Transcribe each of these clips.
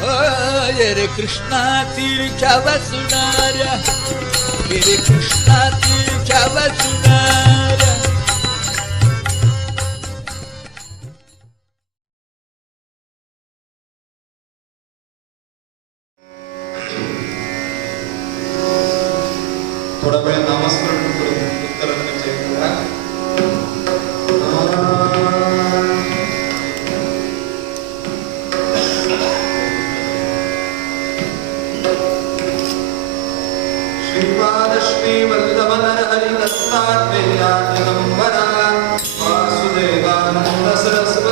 रे कृष्णातील वसुणाऱ्या रे कृष्णातील वसुणाऱ्या. थोडा वेळ नामस्मरण करून उत्तरांचे श्रीपाद श्री वल्लभ नरहरि दत्तात्रेया दिगंबरा वासुदेवानंद सरस्वती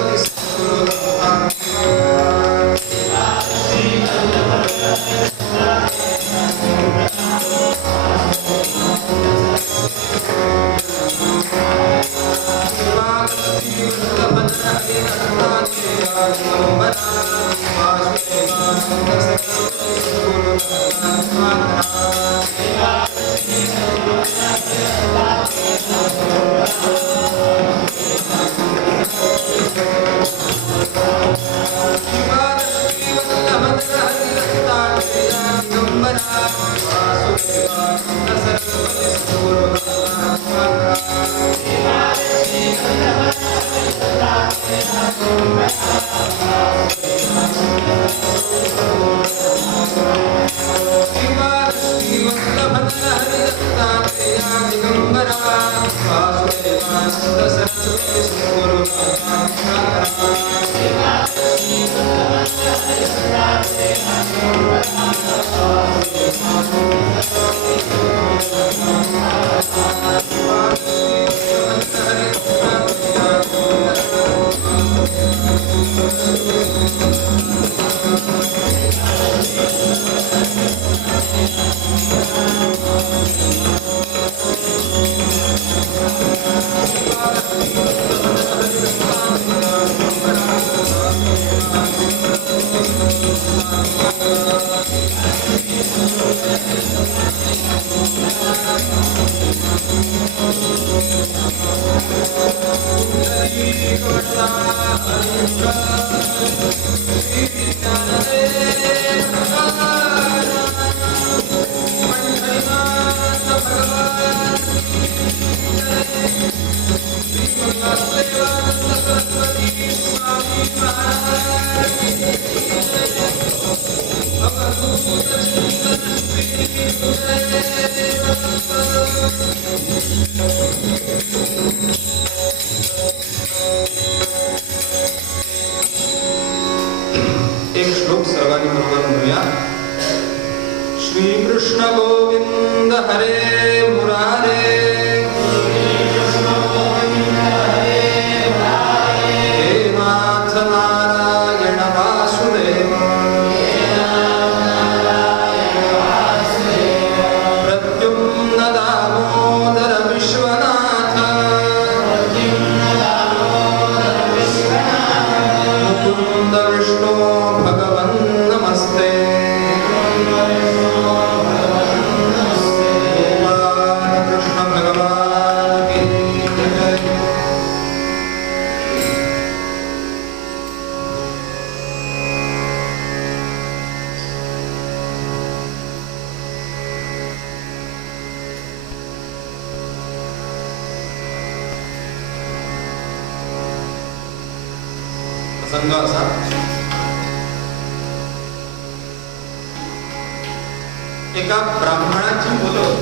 एका ब्राह्मणाची मुलं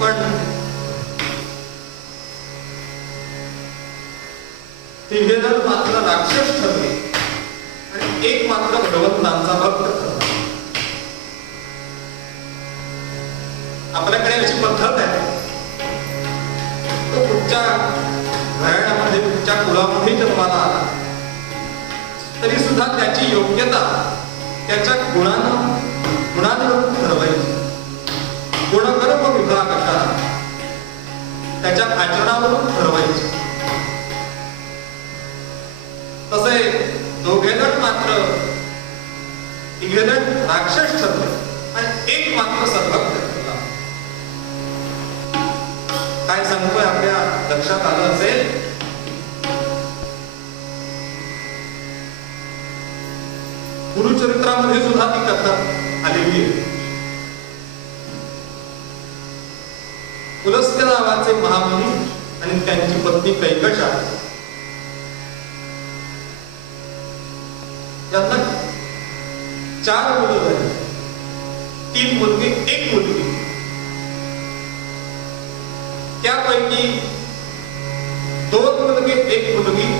पण तिघेजण मात्र राक्षस ठरले आणि एक मात्र भगवंतांचा भक्त ठरला. आपल्याकडे अशी पद्धत आहे, तो कुठच्या घराण्यामध्ये कुठच्या कुळामध्ये जन्माला आला तरी सुद्धा त्याची योग्यता त्याच्या गुणांवरून ठरवायची. गुणकर्म विभाग कशा त्याच्या आचरणावरून ठरवायची. तसे दोघेजण मात्र तिघेजण राक्षस ठरले आणि एक मात्र सद्भक्त ठरला. काय सांगतोय आपल्या लक्षात आलं असेल, गुरुचरित्रामध्ये सुद्धा ती कथा आलेली आहे. पुलस्त्य नावाचे महामुनी आणि त्यांची पत्नी कैकशा यांना 4 मुलं झाली. 3 मुलगे 1 मुलगी. त्यापैकी 2 मुलगे 1 मुलगी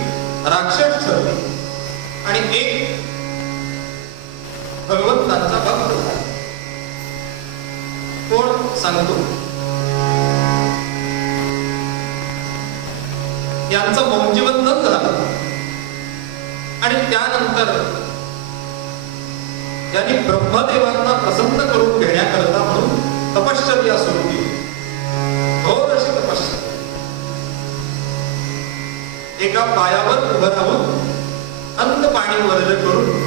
राक्षस ठरली आणि 1 भगवंतांचा भक्त झाला. कोण सांगतो? यांचं मौंजीबंधन झालं आणि त्यानंतर यांनी ब्रह्मदेवांना प्रसन्न करून घेण्याकरता म्हणून तपश्चर्या सुरू केली. घोर अशी तपश्चर्या. एका पायावर उभं राहून अन्न पाणी वर्ज करून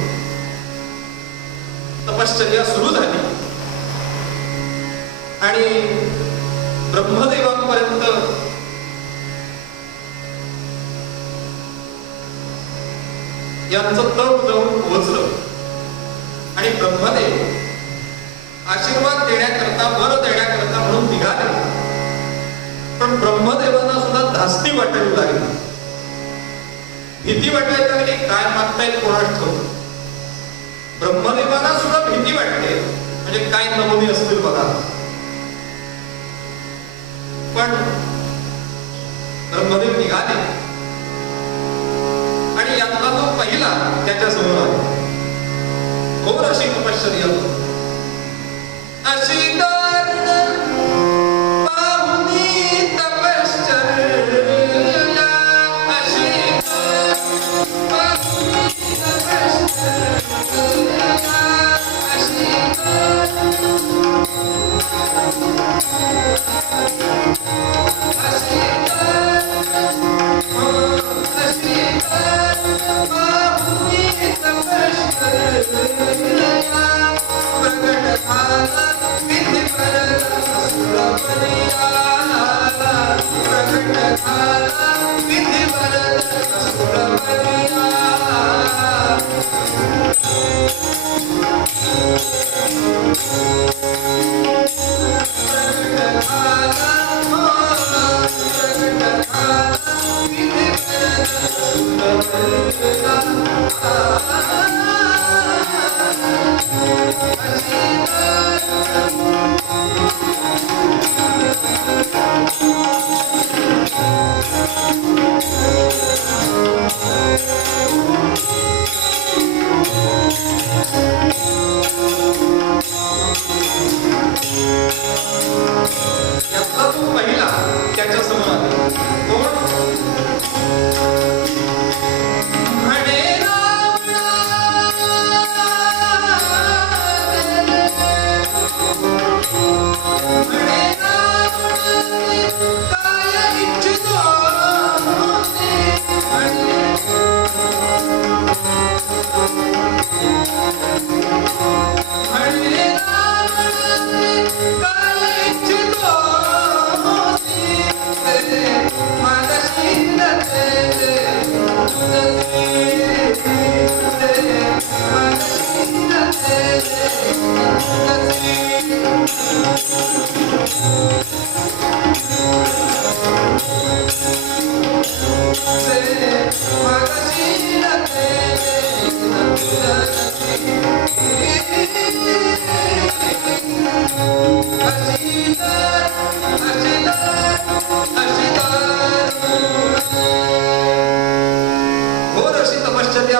तपश्चर्या सुरू झाली आणि ब्रह्मदेवांपर्यंत यांचं तप जाऊन पोहोचलं आणि ब्रह्मदेव आशीर्वाद देण्याकरता वर देण्याकरता म्हणून निघाले. पण ब्रह्मदेवांना सुद्धा धास्ती वाटायला लागली, भीती वाटायला लागली. काय मागतायत कोणास ठाऊक. ब्रह्मदेवांना सुद्धा भीती वाटते, म्हणजे काय नमुने असतील बघा. पण ब्रह्मदेव निघाले आणि यातला तो पहिला त्याच्या समोर आला. घोर अशी तपश्चर्या. अशी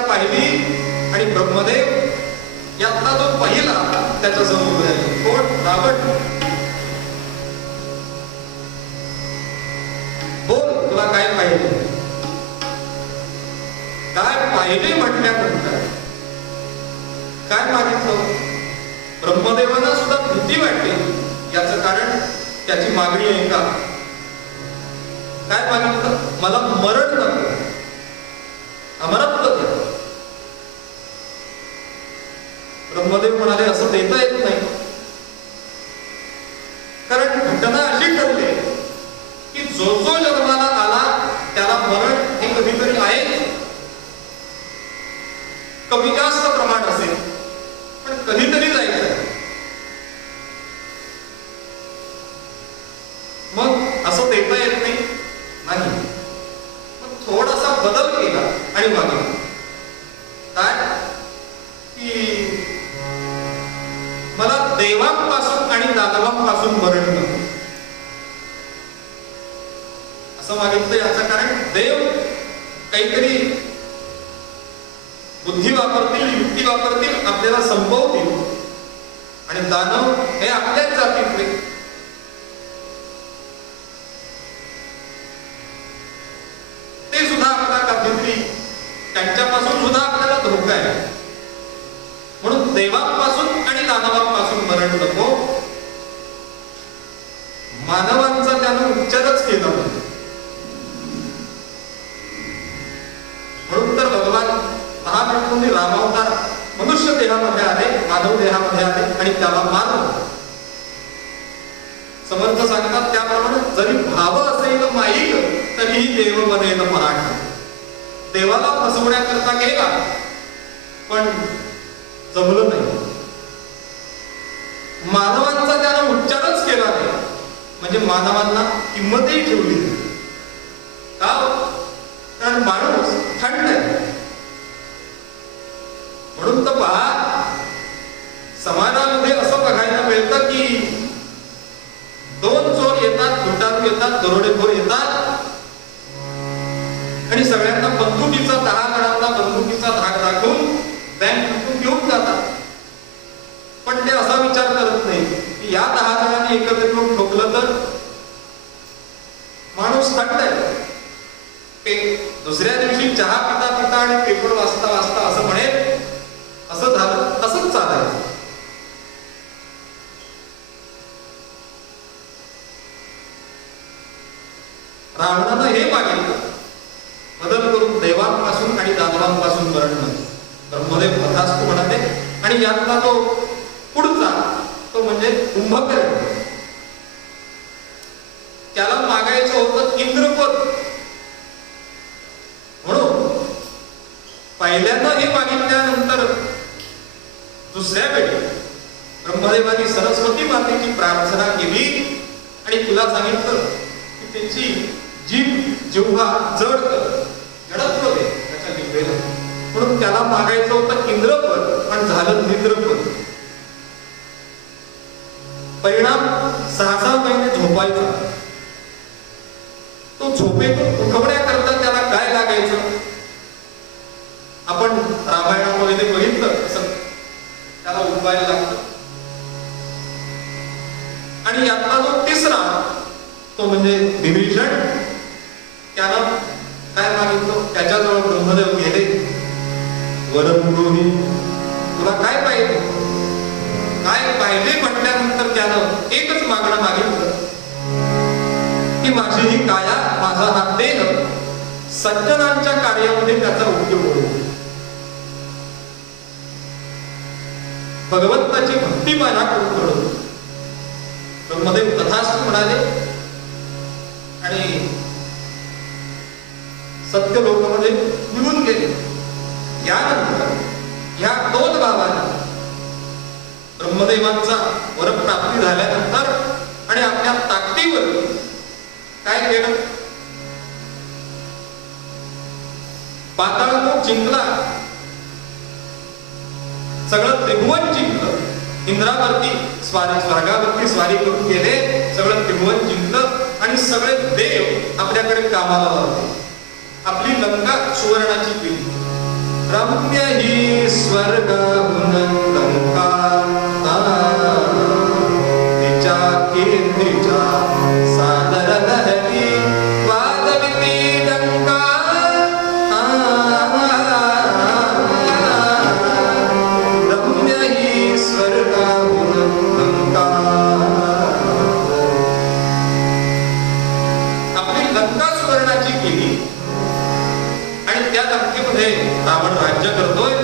पाहिली आणि ब्रह्मदेव यातला जो पहिला त्याच्या समोर आहे. कोण? रावण. बोल, तुला काय पाहिजे? काय पाहिले म्हटल्यानंतर काय मागितलं? ब्रह्मदेवांना सुद्धा भीती वाटते. याचं कारण त्याची मागणी आहे का? काय मागितलं? मला मरण नको, अमरत्व द्या. ब्रह्मदेव म्हणाले असं देता येत नाही, कारण घटना अशी ठरली की जो जो जन्माला आला त्याला मरण हे कधीतरी आहे. कमी जास्त प्रमाण असेल, पण कधीतरी जायचं. मग असं देता येत नाही. मग थोडासा बदल केला आणि मागितला काय की मला देवांपासून आणि दानवांपासून मरण नको असं मागितलं. याचं कारण देव काहीतरी बुद्धी वापरतील, युक्ती वापरतील, आपल्याला संपवतील, आणि दानव हे आपल्याच जातीतले. ते सुद्धा आपल्याला कधीतरी त्यांच्यापासून सुद्धा आपल्याला धोका आहे. म्हणून देवांपासून आणि दानवांपासून मरण नको. मानवांचा त्यानं उच्चारच केला नाही. म्हणून तर भगवान महाविष्णूंनी रामावतार मनुष्य देहामध्ये आले, मानव देहामध्ये आले आणि त्याला मानव. समर्थ सांगतात त्याप्रमाणे जरी भाव असेल माईक तरीही देव बनेल मराठा. देवाला फसवण्याकरता गेला पण जमलं नाही. मानवांचा त्यानं उच्चारच केला नाही, म्हणजे मानवांना किंमतही ठेवली नाही. का? कारण माणूस थंड आहे. म्हणून तर पहा, समाजामध्ये असं बघायला मिळतं की दोन चोर येतात, लुटारू येतात, दरोडेखोर येतात आणि सगळ्यांना बंदुकीचा 10 जणांना बंदुकीचा धाक दाखवून बँक लुटून घेऊन जातात. पण ते असा विचार करत नाही की या 10 जणांनी एकत्र येऊन ठोकलं तर माणूस थंड आहे. दुसऱ्या दिवशी चहा पिता पिता आणि पेपर वाचता वाचता असं म्हणेल, असं झालं, असंच चालायचं. रावणानं हे मागितलं, बदल करून देवांपासून आणि दानवांपासून मरण नको. ब्रह्मदेव तथास्तु म्हणाले. आणि यातला तो पुढचा तो म्हणजे कुंभकर्ण. त्याला मागायचं होतं इंद्रपद. म्हणून पहिल्यांदा हे मागितल्यानंतर दुसऱ्या वेळी ब्रह्मदेवानी सरस्वती मातेची प्रार्थना केली आणि तुला सांगितलं की त्याची जिव्हा जडत्व दे त्याच्या जिव्हेला. म्हणून त्याला मागायचं होतं इंद्रपद, पण झालं निद्रपद. परिणाम 6-6 महिने झोपायचा. तो झोपेतून उठवण्याकरता त्याला काय लागायचं आपण रामायणामध्ये ते बघितलं. असं त्याला उठवायला लागतं. आणि यातला जो तिसरा तो म्हणजे विभीषण, त्यानं काय मागितलं, त्याच्याजवळ ब्रह्मदेव गेले. वरपुरोही तुला काय पाहिजे, काय पाहिजे म्हटल्यानंतर त्यानं एकच मागणं मागितलं की माझी ही काया, माझा हा देह सज्जनांच्या कार्यामध्ये त्याचा उपयोग होईल. भगवंताची भक्ती माझ्याकडून घडवली. ब्रह्मदेव तथास्तु म्हणाले आणि सत्य लोकांमध्ये निघून गेले. यानंतर ह्या 2 भावांनी ब्रह्मदेवांचा वरप्राप्ती झाल्यानंतर आणि आपल्या ताकदीवर काय केलं, पाताळलोक जिंकला, सगळं त्रिभुवन जिंकलं. इंद्रावरती स्वारी, स्वर्गावरती स्वारी करून गेले, सगळं त्रिभुवन जिंकलं आणि सगळे देव आपल्याकडे कामाला लावले. आपली लंका सुवर्णाची केली. रम्य ही स्वर्गाहून लंका तिच्या कीर्तीच्या सादर लहरी वादविती डंका. रम्य ही स्वर्गाहून लंका. आपली लंका सुवर्णाची केली आणि त्या लंकेमध्ये रावण राज्य करतोय.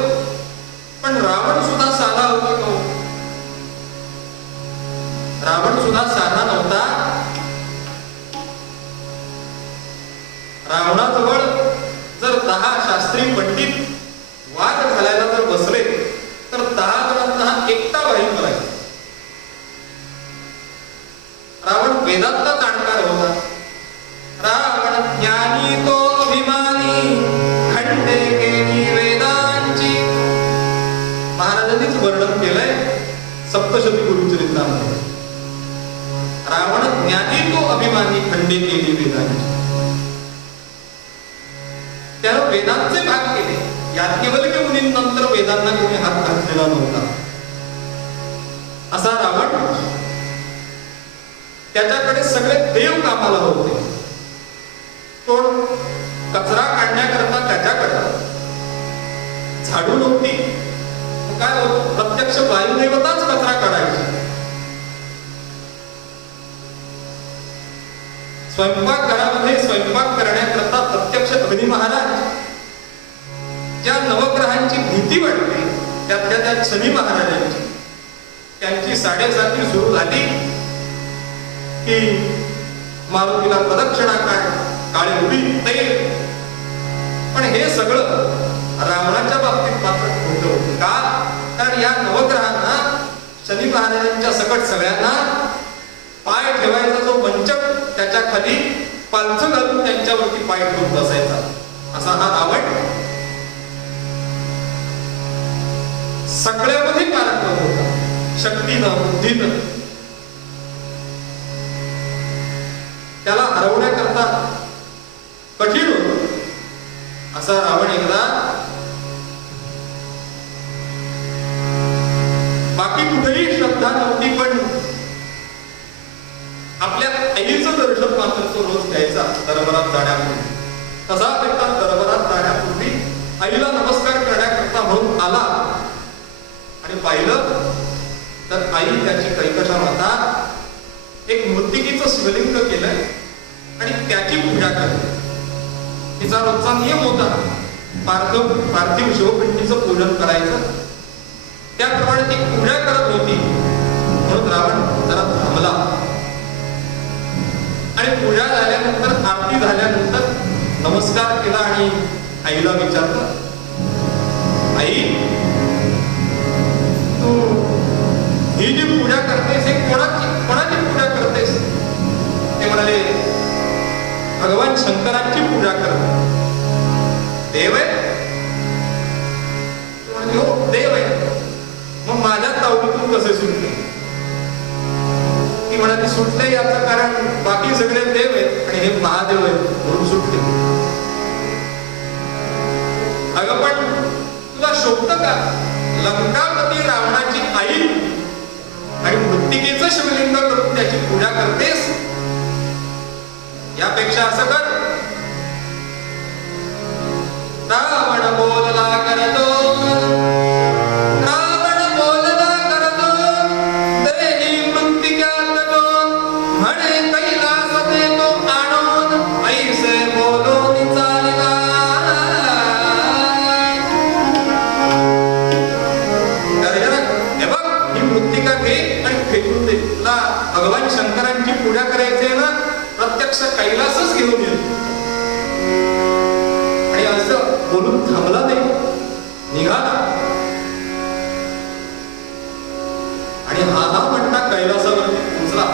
पण रावण सुद्धा साधा होता. रावण सुद्धा साधा नव्हता. रावणाजवळ जर 10 शास्त्री पंडित वाद घालायला जर नाम रावण ज्ञानी तो अभिमानी खंडे केली वेदांची. त्यानं वेदांचे भाग केले. याज्ञवल्क्य मुनींनंतर वेदांना कोणी हात घातलेला नव्हता. असा रावण, त्याच्याकडे सगळे देव कामाला होते. पण कचरा काढण्याकरता त्याच्याकडे झाडू नव्हती. काय होतं, प्रत्यक्ष वायुदेवताच कचरा काढायची. स्वयंपाकघरामध्ये स्वयंपाक करण्याकरता प्रत्यक्ष अग्नी महाराज. ज्या नवग्रहांची भीती वाटते त्यातल्या त्या शनी महाराजांची, त्यांची साडेसाती सुरू झाली की मारुतीला प्रदक्षिणा काय, काळे उडी तेल. पण हे सगळं रावणाच्या बाबतीत मात्र खोटं होतं. का? कारण या नवग्रहांना, शनी महाराजांच्या सकट सगळ्यांना पाय ठेवायचा जो मंचक, त्याच्या खाली पालथं घालून त्यांच्यावरती पाय ठेवून बसायचा, असा हा रावण सगळ्यामध्ये पारंगत होता. शक्तीनं, बुद्धीनं. त्याला हरवण्याकरता कठीण होत. असा रावण एकदा बाकी कुठेही श्रद्धा नव्हती, पण आपल्या आईचं दर्शन मात्र तो रोज घ्यायचा दरबारात जाण्यापूर्वी. तसा एकदा दरबारात जाण्यापूर्वी आईला नमस्कार करण्याकरता म्हणून आला आणि पाहिलं तर आई त्याची कैकशा माता एक मृत्तिकेचं शिवलिंग केलंय आणि त्याची पूजा करते. तिचा रोजचा नियम होता पार्थिव शिवपिंडीचं पूजन करायचं. त्याप्रमाणे ती पूजा करत होती. म्हणून रावण जरा थांबला आणि पूजा झाल्यानंतर, आरती झाल्यानंतर नमस्कार केला आणि आईला विचारलं, आई तू ही जी पूजा करतेस हे कोणाची पूजा करतेस? ते म्हणाले, भगवान शंकरांची पूजा करते. देव आहे? हो देव आहे. मग माझ्या तावडीतून कसे सुटले? ती म्हणाली, सुटले याचं कारण बाकी सगळे देव आहेत आणि हे महादेव आहेत म्हणून सुटले. अगं पण तुला शोभत का? लंकापती रावणाची आई आणि मृत्तिकेचं शिवलिंग करून त्याची पूजा करतेस? यापेक्षा असं कर, रावण बोलला करतो, रावण बोलला करतो, देही मृत्तिक्यात तो, म्हणे कैलास देतो आणून, ऐसे बोलून चालला. हे बघ, ही मृत्तिका घे आणि फेकून दे. तुला भगवान शंकरांची पूजा करायची आहे ना, प्रत्यक्ष कैलासच घेऊन येईल. आणि असं बोलून थांबला नाही, निघाला. आणि हा म्हणता कैलासावरती पोचला.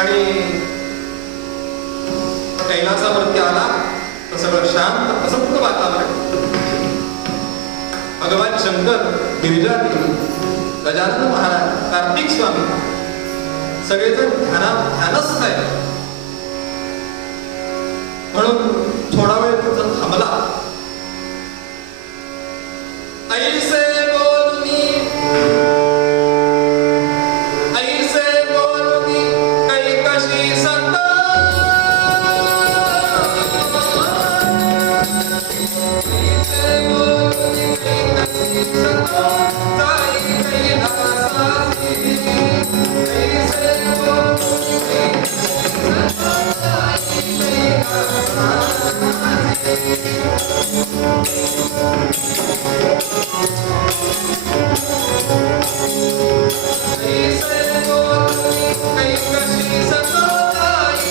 आणि कैलासावरती आला तर सगळं शांत प्रसन्न वातावरण. भगवान शंकर, गिरिजादेवी, गजानन महाराज, कार्तिक स्वामी सगळेजण ध्यानस्थ आहे. म्हणून थोडा वेळ तिथं थांबला. ऐसे बोलनी, ऐसे बोलनी कैकशी संत, ऐसे बोलनी कैकशी संत, जाई कैलासासी. ऐसे बोलनी कैकशी संत, जाई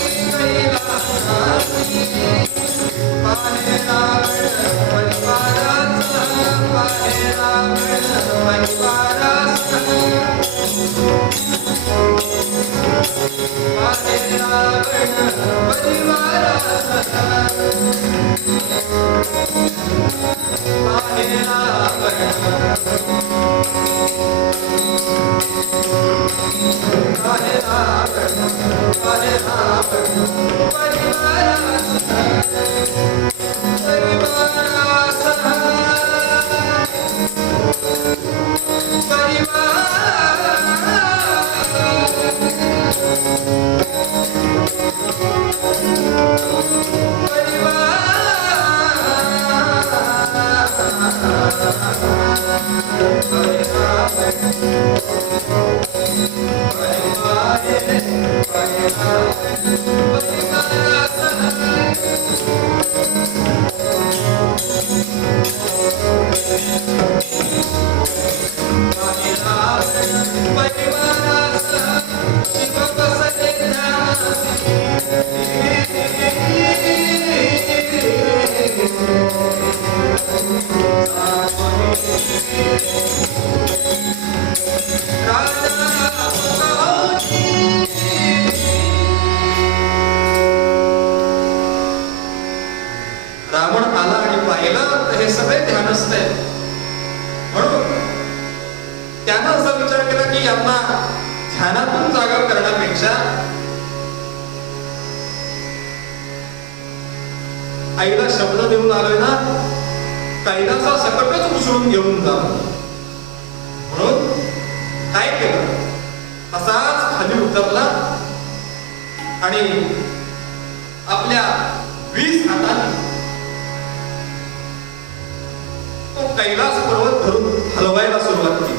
रावण आला आणि पाहिलं तर हे सगळे ध्यानस्थ आहेत. म्हणून त्यानं असा विचार केला की यांना ध्यानातून जागा करण्यापेक्षा आईला शब्द देऊन आलोय ना, कैलासा सकटच उसळून घेऊन जा. म्हणून काय केलं, तसाच खाली उतरला आणि आपल्या 20 हातांनी तो कैलास पर्वत धरून हलवायला सुरुवात केली.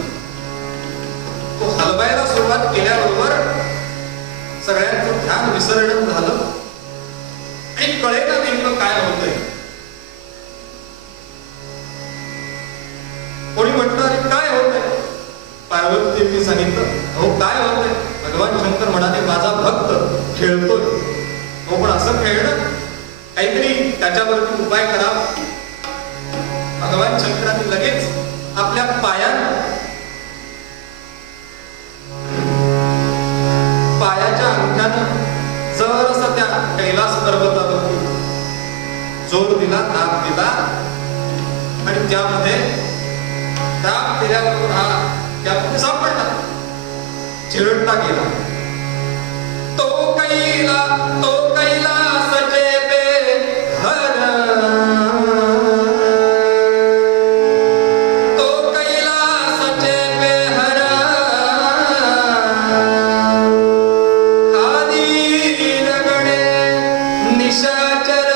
तो हलवायला सुरुवात केल्याबरोबर सगळ्यांचं ध्यान विसर्जन झालं आणि कळेना नेमकं काय होतंय. कोणी म्हटलं अरे काय होतंय, पार्वती देवी सांगितलं अहो काय होतंय. भगवान शंकर म्हणाले माझा भक्त खेळतोय. हो पण असं खेळणं, काहीतरी त्याच्यावरती उपाय करा. भगवान शंकराने लगेच आपल्या पायाच्या अंगठ्यानं जरासा त्या कैलास पर्वतावरती जोर दिला, दाब दिला आणि त्यामध्ये दाब दिल्याबरोबर हा त्यामध्ये सापडला, चिरडला गेला. तो कैलास जेबे हर, तो कैलास जेबे हर, आदि रगडे निशाचर,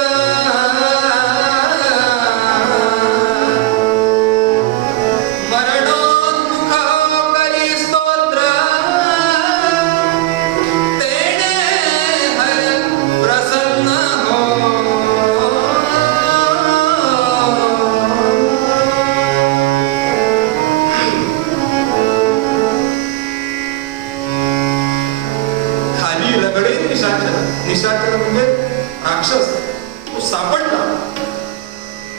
मरणोन्मुख करी स्तोत्र, तेने हर प्रसन्न हो. खाली रगडे निशाचर, निशाचर म्हणजे राक्षस, तो सापडला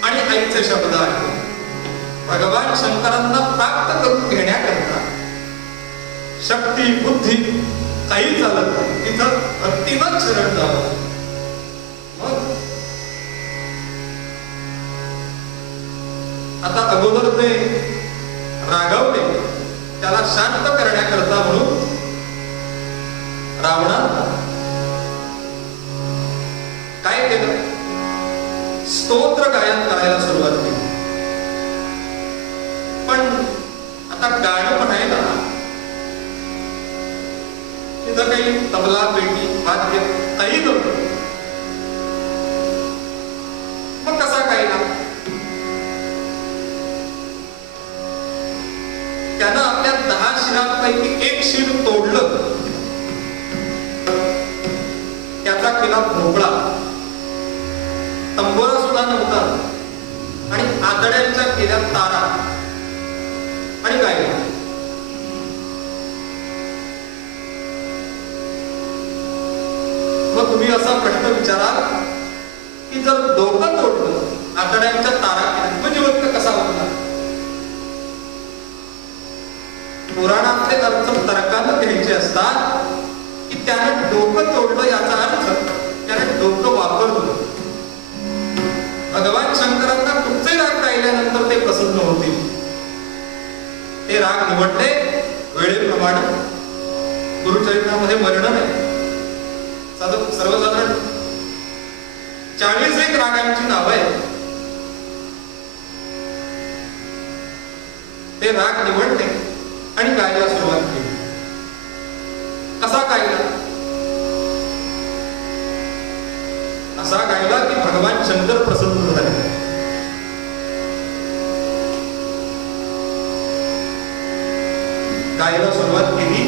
आणि आईचे शब्द आहेत. भगवान शंकरांना प्राप्त करून घेण्याकरता शक्ती बुद्धी काही चालत नाही, तिथं भक्तीनंच शरण जावं. मग आता अगोदर ते रागवले, त्याला शांत करण्याकरता म्हणून रावणानं काय केलं, स्तोत्र गायन करायला सुरुवात केली. पण आता गाणं म्हणायला तिथं काही तबला पेटी वाद्य काही नव्हतं. मग कसा गायला, त्यानं आपल्या 10 शिरांपैकी एक शिर तोडलं, त्याचा केला भोपळा, तंबोरा सुद्धा नव्हता आणि आतड्यांच्या केल्या तारा आणि गायला. मग तुम्ही असा प्रश्न विचाराल की जर डोकं तोडलं, आतड्यांच्या तारा केल्या, म्हणजे जिवंत कसा होता. पुराणातले अर्थ तर्कानं घ्यायचे असतात की त्याने डोकं तोडलं, याचा अर्थ त्याने डोकं वापरलं. भगवान शंकरांना कुठचे राग गायल्यानंतर ते प्रसन्न होतील, ते राग निवडले वेळेप्रमाणे. गुरुचरित्रामध्ये वर्णन आहे. आता सर्वसाधारण 40 एक रागांची नाव आहे. ते राग निवडले आणि गायला सुरुवात केली. कसा गायला? असा गायला की भगवान शंकर प्रसन्न झाले. गायला सुरुवात केली.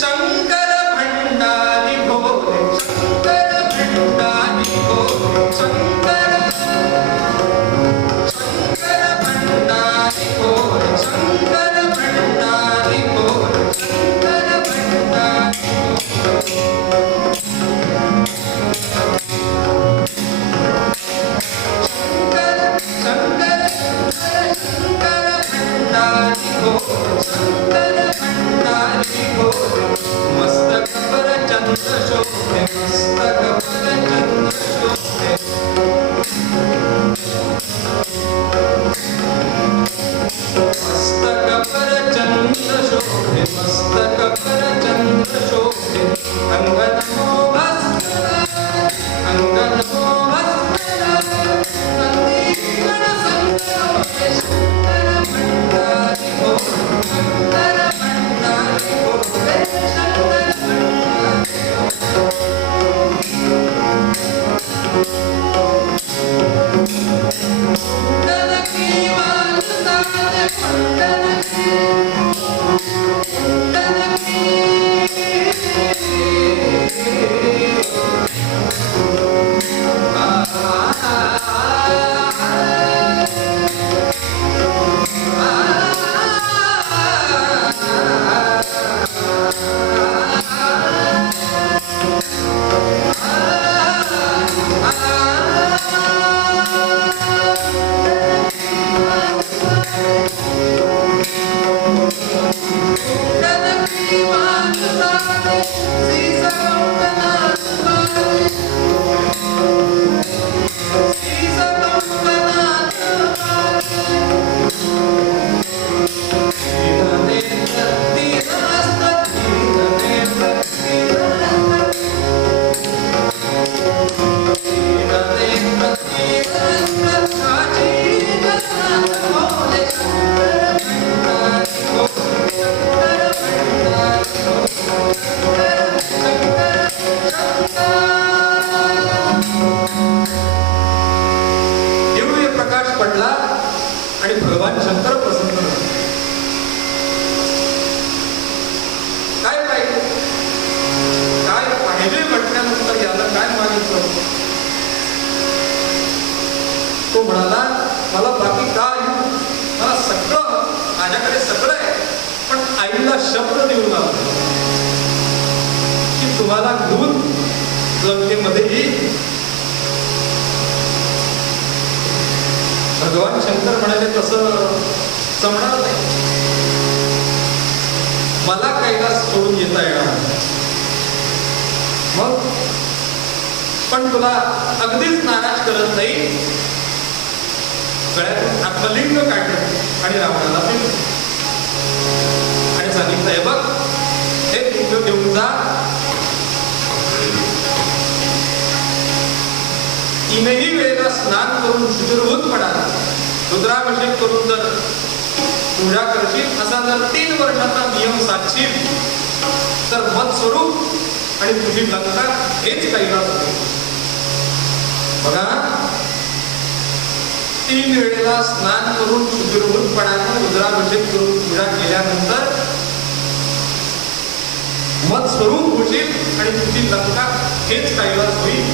शंकर भंडारी भोले, शंकर भंडारी भोले, शंकर भंडारी भोले, शंकर भंडारी भोले, शंकर भंडारी मस्तक पर चंद्र शोभे, मस्तक पर चंद्र शोभे, मस्तक पर चंद्र शोभे, मस्तक पर चंद्र शोभे, अंगन हो भस्म, अंगन हो भस्म, नंदीगण संतोषे, शंकर भंडारी भोले, शंकर भंडारी भोले, शंकर भंडारी कुंडल की मानसा ने कुंडल की तो म्हणाला मला बाकी काय, मला सगळं माझ्याकडे सगळं आहे, पण आईला शब्द देऊन आला की तुम्हाला घेऊन लंकेमध्ये येईल. भगवान शंकर म्हणाले तसं जमणार नाही, मला कैलास सोडून येता येणार. मग पण तुला अगदीच नाराज करत नाही, गळ्यातून आत्मलिंग काढलं आणि रावणाला दिलं आणि सांगितलंय बघ हे लिंग घेऊन जा. तीनही वेळेला स्नान करून शुचिर्भूतपणा रुद्राभिषेक करून जर पूजा करशील, असा जर 3 वर्षाचा नियम साधशील तर मत स्वरूप आणि तुझी लंका हेच कैलास होते. बघा 3 वेळेला स्नान करून शुचिर्भूतपणाने रुद्राभिषेक करून पूजा केल्यानंतर मत स्वरूप होशील आणि तुझी लंका हेच कैलास होईल.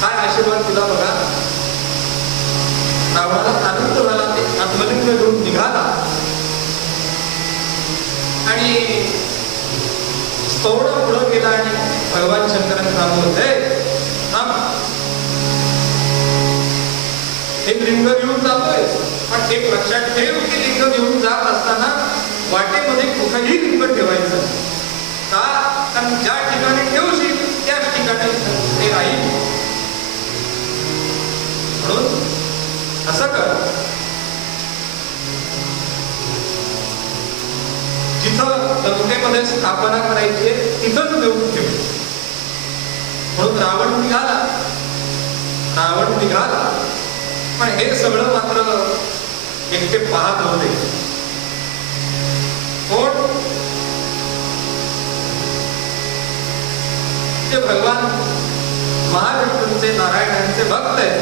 काय आशीर्वाद दिला बघा. रावणाला आनंद झाला, ते आत्मलिंग घेऊन निघाला आणि थोडं पुढं गेला आणि भगवान शंकरांनी सांगितलं एक लिंग घेऊन जातोय, पण एक लक्षात ठेव की लिंग घेऊन जात असताना वाटेमध्ये कुठंही लिंग ठेवायचं का, कारण ज्या ठिकाणी ठेवशील त्याच ठिकाणी ते राहील. म्हणून असं कर, जिथं लंकेमध्ये मध्ये स्थापना करायची तिथंच देऊन ठेव. म्हणून रावण निघाला पण हे सगळं मात्र एकटे पाहत होते. कोण? ते भगवान महाविष्णूंचे नारायणांचे भक्त आहेत,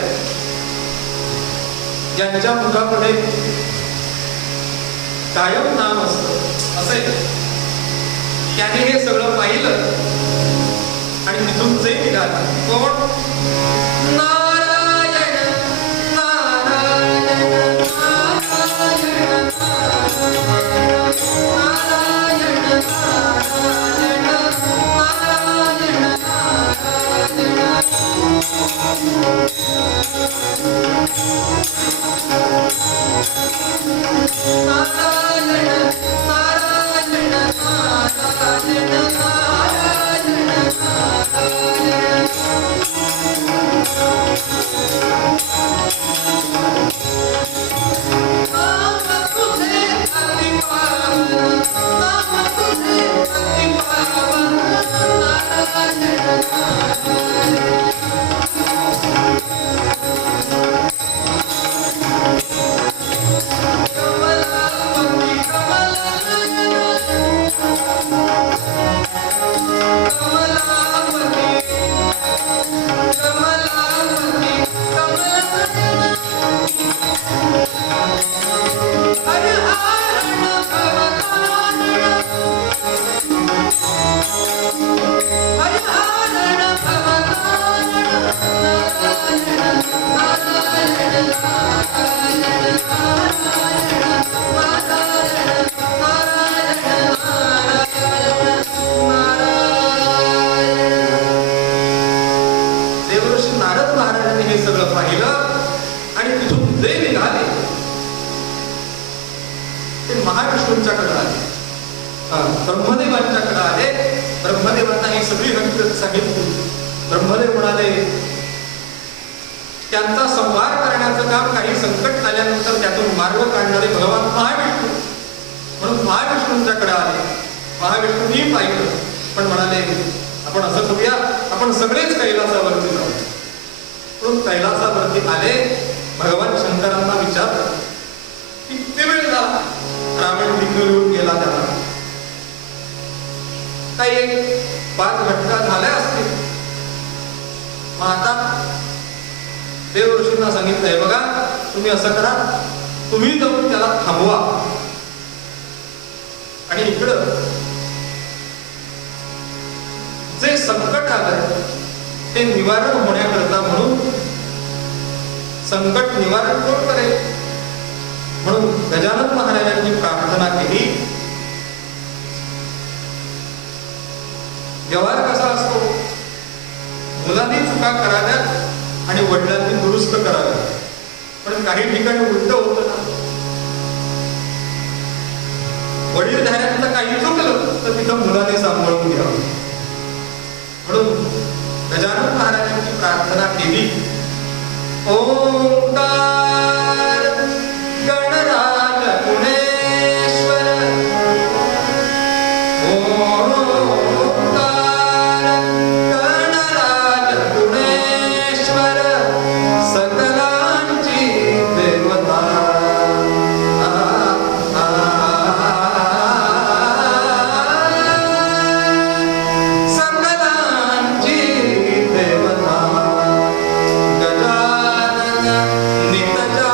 ज्यांच्या मुखापुढे कायम नाम असतं असे. त्याने हे सगळं पाहिलं आणि तिथून जे निघाला. कोण? नारायण नारायण नारायण नारायण ब्रह्मदेवांच्याकडे आले. ब्रह्मदेवांना ही सगळी हकीकत सांगितली. ब्रह्मदेव म्हणाले, त्यांचा संहार करण्याचं काम, काही संकट आल्यानंतर त्यातून मार्ग काढणारे भगवान महाविष्णू, म्हणून महाविष्णूंच्याकडे आले. महाविष्णूंनी पाहिलं पण म्हणाले, आपण असं करूया, आपण सगळेच कैलासावरती जाऊ. म्हणून कैलासावरती आले. भगवान शंकरांना विचारलं, किती वेळ झाला रावण लिंगून गेला त्याला? काही एक 5 घटना झाल्या असतील. मग आता देव ऋषींना सांगितलंय, बघा तुम्ही असं करा, तुम्ही जाऊन त्याला थांबवा आणि इकडं जे संकट आलंय ते निवारण होण्याकरता, म्हणून संकट निवारण कोण करेल? म्हणून गजानन महाराजांनी प्रार्थना केली. व्यवहार कसा असतो? मुलांनी चुका कराव्यात आणि वडिलांनी दुरुस्त कराव्यात. पण काही ठिकाणी उलट होतं ना, वडीलधाऱ्यांचं काही चुकलं तर तिथं मुलाने सांभाळून घ्यावं. म्हणून गजानन महाराजांची प्रार्थना केली. ओंकार गणराज गुणेश्वर, ओंकार गणराज गुणेश्वर, सकलांची देवता, सकलांची देवता, गजानन नितजा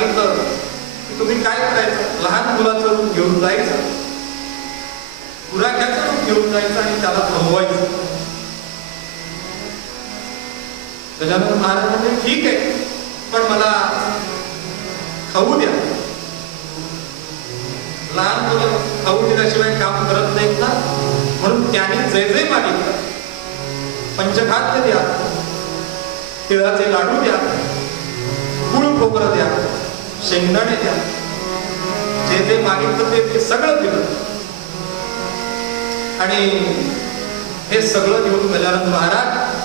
सांगितलं की तुम्ही काय करायचं, लहान मुलाचं रूप घेऊन जायचं, गुराख्याचं रूप घेऊन जायचं आणि त्याला थांबवायचं. गजानन महाराज म्हणजे ठीक आहे, पण मला खाऊ द्या. लहान मुलं खाऊ दिल्याशिवाय काम करत नाहीत ना, म्हणून त्याने जय जय मागितलं. पंचखाद्य द्या, तिळाचे लाडू द्या, गुळ खोबरं द्या, शेंगदाणे द्या. जे जे मागितलं ते सगळं दिलं. आणि हे सगळं घेऊन गजानन महाराज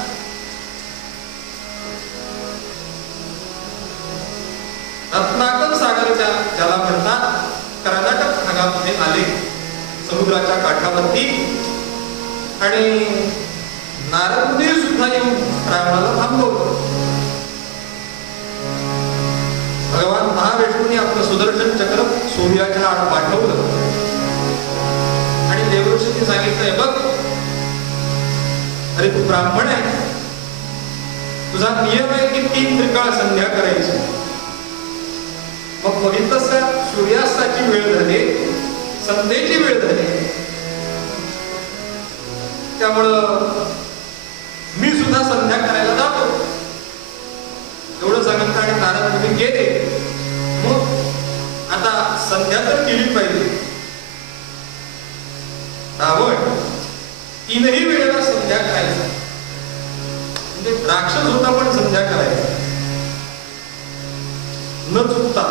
रत्नाकर सागरच्या, ज्याला म्हणतात, कर्नाटक भागामध्ये आले, समुद्राच्या काठावरती. आणि नारद मुनी सुद्धा येऊन रावणाला थांबवलं. भगवान महाविष्णूने आपलं सुदर्शन चक्र सूर्याच्या आड पाठवलं आणि देवऋषींनी सांगितलंय, बघ, अरे तू ब्राह्मण आहे, तुझा नियम आहे की 3 त्रिकाळ संध्या करायची. मग बघितलंस का, सूर्यास्ताची वेळ झाली, संध्येची वेळ झाली. त्यामुळं मी सुद्धा संध्या करायला जातो. एवढं सांगितलं आणि नारद मुनी गेले. मग आता संध्या तर केली पाहिजे. रावण 3ही वेळेला संध्या करायचा, म्हणजे राक्षस होता पण संध्या करायचा न चुकता.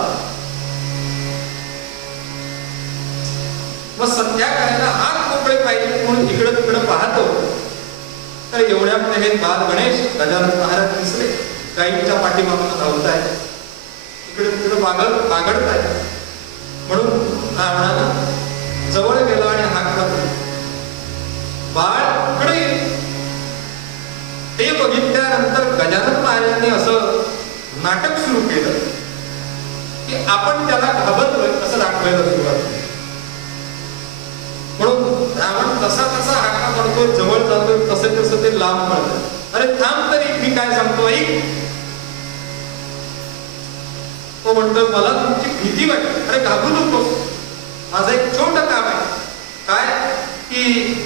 मग संध्या करायला हात मोकळे पाहिजे म्हणून इकडं तिकडं पाहतो, तर एवढ्यामध्ये हे बाल गणेश गजानन महाराज दिसले. गाईच्या पाठीमागून धावताय, इकडे तिकडे बागडताय. म्हणून रावणाला जवळ गेला आणि हाक मारली, बाळ इकडे. ते बघितल्यानंतर गजानन महाराजांनी असं नाटक सुरू केलं की आपण त्याला घाबरलोय असं दाखवायला सुरुवात केली. म्हणून रावण तसा तसा हाका मारतोय, जवळ जातोय, तसे तसं ते लांब पडतं. अरे थांब तरी, मी काय सांगतो ऐक. तो म्हणतोय, मला तुमची भीती वाटते. अरे घाबरू नकोस, माझं एक छोटं काम आहे. काय की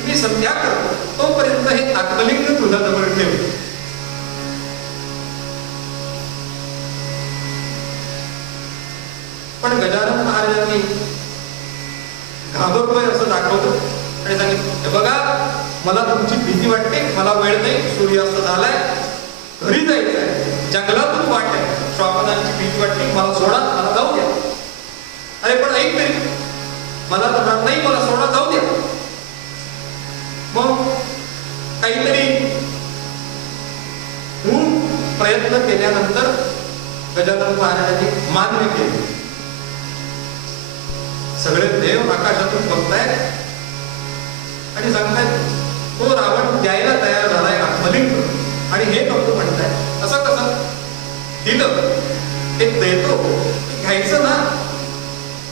मी संध्या करतो, तोपर्यंत हे आत्मलिंग तुझ्या जवळ ठेव. पण गजानन महाराजांनी घाबरतोय असं दाखवलं आणि सांगितलं, हे बघा, मला तुमची भीती वाटते, मला वेळ नाही, सूर्यास्त झालाय, घरी जायचंय, जंगलातून वाट आहे, श्वापदांची भीती वाटते, मला सोडा, मला जाऊ द्या. अरे पण ऐक तरी, मला तर नाही, मला सोडा, जाऊ द्या. मग काहीतरी प्रयत्न केल्यानंतर गजानन महाराजांनी मान्य केले. सगळे देव आकाशातून बघतायत आणि सांगतायत, तो रावण द्यायला तयार झालाय आत्मलिंग, आणि हे नको म्हणताय. असं कसं? दिलं ते देतो, घ्यायचं ना.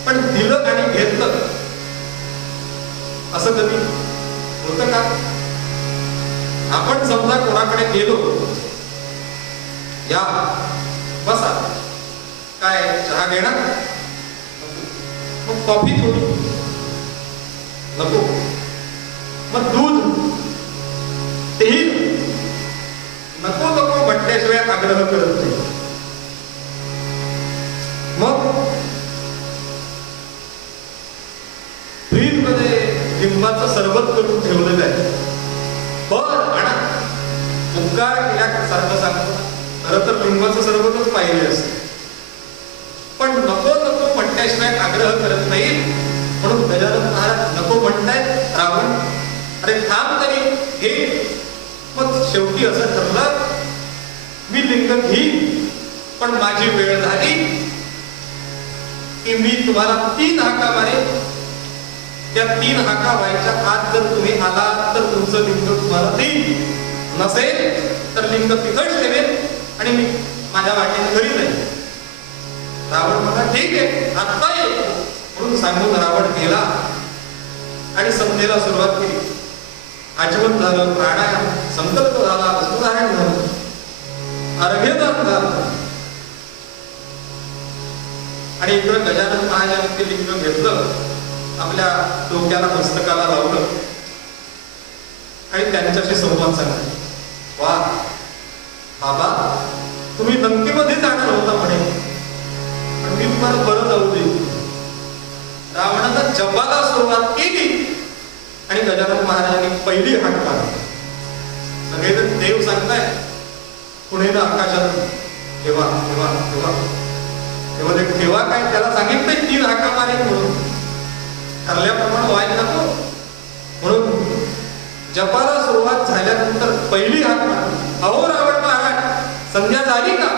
पण दिलं आणि घेतलं असं कधी होतं का? आपण समजा कोणाकडे गेलो, या बसा, काय चहा घेणार? मग कॉफी थोडी नको, मग दूध तेही नको नको म्हटल्याशिवाय आग्रह करत नाही. मग फ्रीज मध्ये लिंबाचं सरबत करून ठेवलेलं आहे. पण आणा, उपकार केल्यासारखं सांगतो, खरं तर लिंबाचं सरबतच पाहिजे असतं. पण नको नको म्हटल्याशिवाय आग्रह करत नाही. म्हणून गजानन महाराज नको म्हणतायत. रावण अरे थांब तरी, घे. मग शेवटी असं ठरलं, मी लिंग घेईन, पण माझी वेळ झाली की मी तुम्हाला 3 हाका मारेन. त्या 3 हाका व्हायच्या आत जर तुम्ही आला तर तुमचं लिंग तुम्हाला देईन, नसेल तर लिंग तिथंच ठेवेल आणि मी माझ्या वाटेने घरी जाईल. रावण म्हणला, ठीक आहे, आत्ता येतो म्हणून सांगून रावण गेला आणि संध्येला सुरुवात केली. आचमन झालं, प्राणायाम, संकल्प झाला, वस्त्रधारण झालं, अर्घ्यदान झालं. आणि इकडं गजानन महाराजांनी ते लिंग घेतलं, आपल्या डोक्याला मस्तकाला लावलं आणि त्यांच्याशी संवाद साधला. वा बाबा, तुम्ही लंकेमध्ये जाणार होता म्हणे, पण मी तुम्हाला बरं जाऊ दे. रावणानं जपाला सुरुवात केली आणि गजानन महाराजांनी पहिली हाक मारली. सगळेजण देव सांगताय, पुढे ना आकाशात ठेवा ठेवा ठेवा तेव्हा ते ठेवा काय, त्याला सांगितलंय 3 हाका मारेल म्हणून, ठरल्याप्रमाणे व्हायला नको. म्हणून जपाला सुरुवात झाल्यानंतर पहिली हाक मारली. अहो रावण महाराज, संध्या झाली का?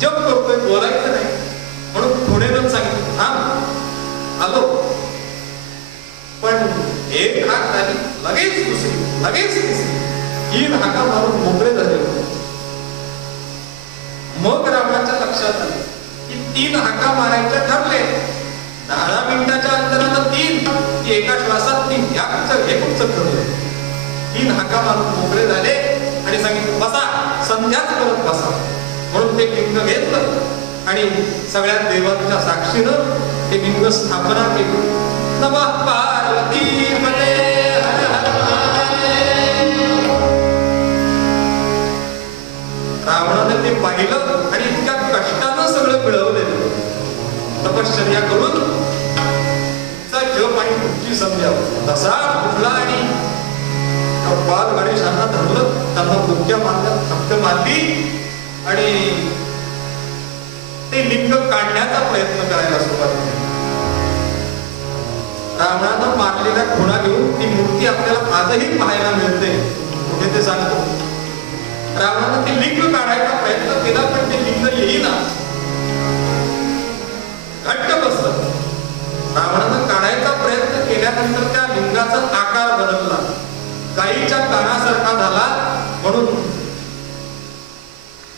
जप करतोय, बोलायचं नाही. म्हणून पुढे जाऊन सांगितलं, थांब आलो. पण एक हाक झाली, लगेच दुसरी, लगेच तिसरी, 3 हाका मारून मोकळे झाले. मग रावणाच्या लक्षात आलं की 3 हाका मारायच्या ठरले. 10 मिनिटाच्या अंतरानं 3, ती एका श्वासात 3, हे कुठचं ठरलं. 3 हाका मारून मोकळे झाले आणि सांगितलं, बसा, संध्याच करत बसा. म्हणून ते लिंग घेतलं आणि सगळ्या देवांच्या साक्षीनं ते लिंग स्थापना केली. नमः पार्वती पते हर हर महादेव. रावणाने ते पाहिलं आणि इतक्या कष्टानं सगळं मिळवलेलं, तपश्चर्या करून जप आणि मुक्ती समजावं तसा उठला आणि बाल गणेशांना धरलं, त्यांना मुक्या मारल्या, थप्प मारली आणि ते लिंग काढण्याचा प्रयत्न करायला सुरुवात केली. रावणानं मारलेल्या खुणा घेऊन ती मूर्ती आपल्याला आजही पाहायला मिळते. कुठे ते सांगतो, रावणानं ते लिंग काढायचा प्रयत्न केला, पण ते लिंग येईना, घट्ट बसलं. रावणानं काढायचा प्रयत्न केल्यानंतर त्या लिंगाचा आकार बदलला, गायीच्या कानासारखा झाला. म्हणून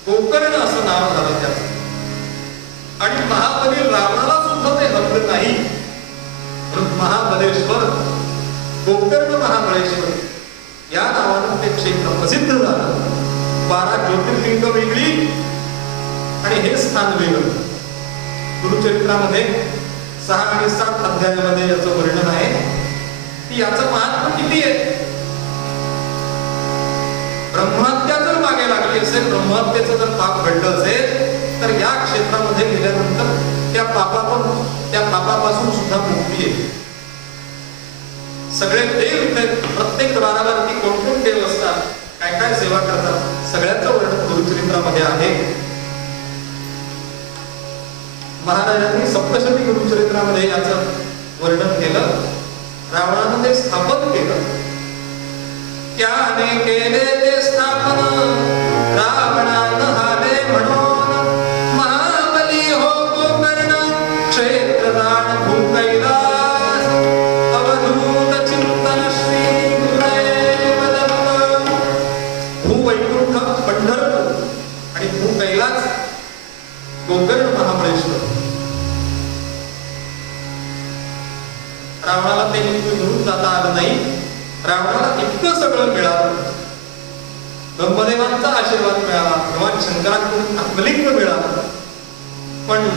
गोकर्ण असं नाव झालं त्याचं. आणि महाबली रावणाला सुद्धा ते हरलं नाही. म्हणून महाबलेश्वर, गोकर्ण महाबळेश्वर या नावानं ते क्षेत्र प्रसिद्ध झालं. 12 ज्योतिर्लिंग वेगळी आणि हे स्थान वेगळं. गुरुचरित्रामध्ये 6 आणि 7 अध्यायामध्ये याचं वर्णन आहे की याचं महत्व किती आहे. ब्रह्महत्या जर मागे लागली असेल, ब्रह्महत्येचं जर पाप घडलं असेल, तर या क्षेत्रामध्ये गेल्यानंतर त्या पापापासून सुद्धा मुक्ती येते. सगळे देव इथे, प्रत्येक द्वारावरती कोण देव असतात, काय काय सेवा करतात, सगळ्यांचं वर्णन गुरुचरित्रामध्ये आहे. महाराजांनी सप्तशती गुरुचरित्रामध्ये याचं वर्णन केलं. रावणानं ते स्थापन केलं. त्याने केले ते स्थापन, रावणानं हाले म्हणून, महाबली हो गोकर्ण, क्षेत्रदान भूकैलास, अवधूत चिंतन श्री गुरुदेव दत्त. भूवैकुंठ पंढरपूर आणि भूकैलास गोकर्ण महाबळेश्वर. रावणाला ते घेऊन जाता आलं नाही. रावणाला इतकं सगळं मिळालं, ब्रह्मदेवांचा आशीर्वाद मिळाला, भगवान शंकराकडून आत्मलिंग मिळालं, पण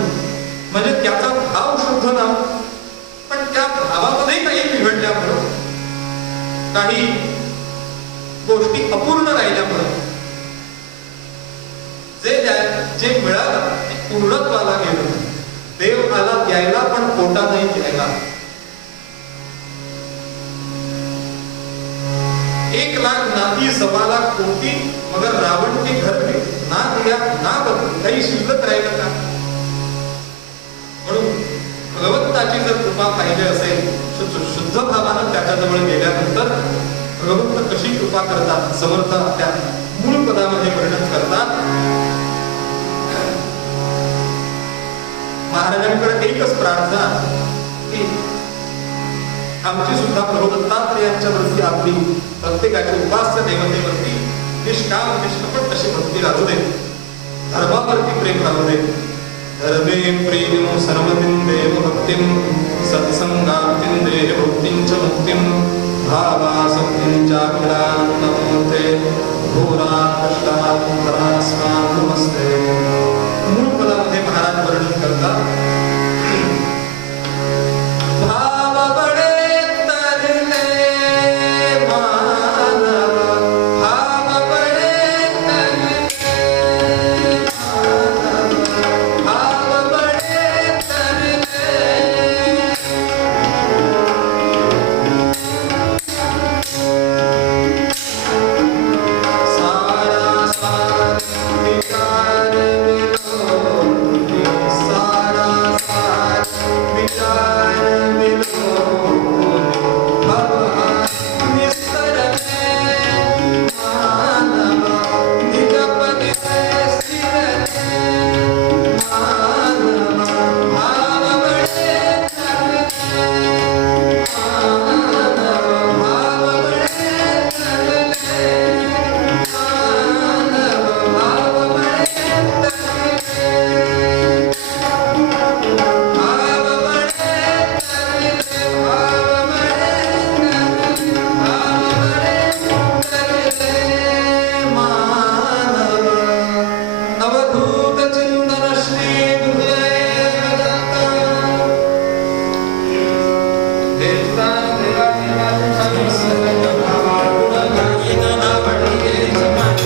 म्हणजे त्याचा भाव शुद्ध नव्हता. पण त्या भावामध्ये काही बिघडल्यामुळं, काही गोष्टी अपूर्ण राहिल्यामुळं जे मिळालं ते पूर्णत्वाला गेलं. देव आला द्यायला, पण पोटा नाही द्यायला. 1 लाख नाती 1.25 लाख कोटी, मगर रावण के घर में ना दिया ना बदल, काही शिल्लक राहिलं का? म्हणून भगवंताची जर कृपा पाहिजे असेल, शुद्ध भावानं त्याच्याजवळ गेल्यानंतर भगवंत कशी कृपा करतात, समर्थ आपल्या मूळ पदामध्ये वर्णन करतात. महाराजांकडे एकच प्रार्थना की आमची सुद्धा प्रभू दत्तात्रेयांच्या वरती, आपली प्रत्येकाच्या उपास्य देवतेवरती निष्काम निष्कपट अशी भक्ती राहू दे, धर्मावरती प्रेम राहू दे. धर्मे प्रेम सर्वतीं देव भक्तिं, सत्संगातीं देह भक्तिं च मुक्तिं, भावासक्तिं चाखिलानंदमूर्ते, घोरा कष्टात् नमस्ते. मूळ पदामध्ये महाराज वर्णन करतात. भाव बळे तरले मानव, भाव बळे तरले मानव, भाव बळे तरले सारा सार विचार विलोनी, सारा सार विचार विलोनी, भवा निस्तरले मानव, निजपदी स्थिरले मानव, भाव बळे तरले मानव, भाव बळे तरले मानव, भाव बळे तरले भाव बळे तरले, भाव बळे तरले, भाव बळे तरले मानव. अवधूत चिंतन श्री गुरुदेव दत्त. देवतान देवाची वाचन सर्व भावागुण गायन नावडीये समाज.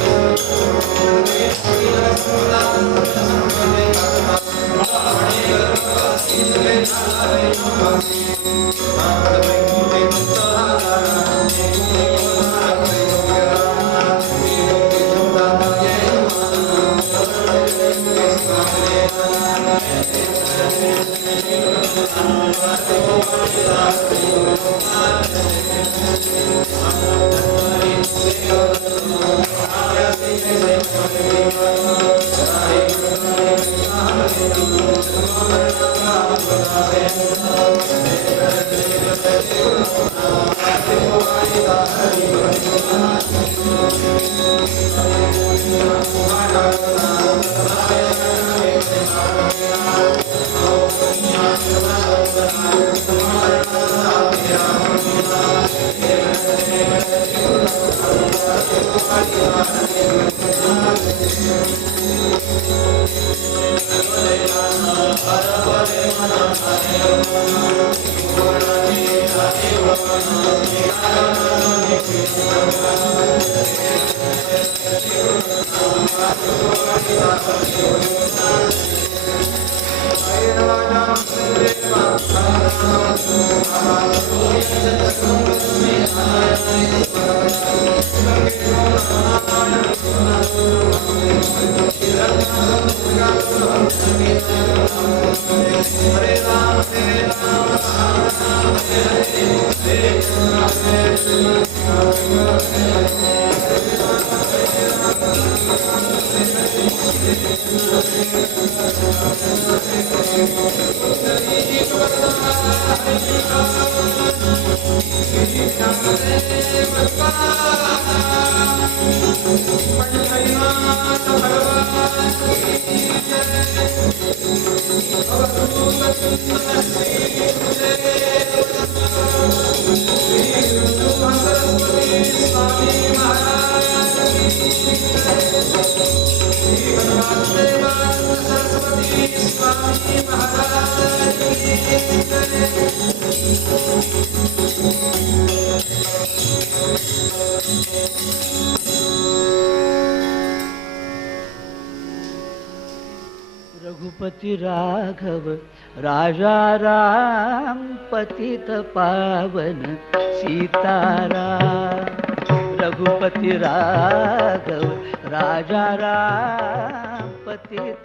रघुपति राघव राजा राम पतित पावन सीताराम. रघुपति राघव राजा राम पतित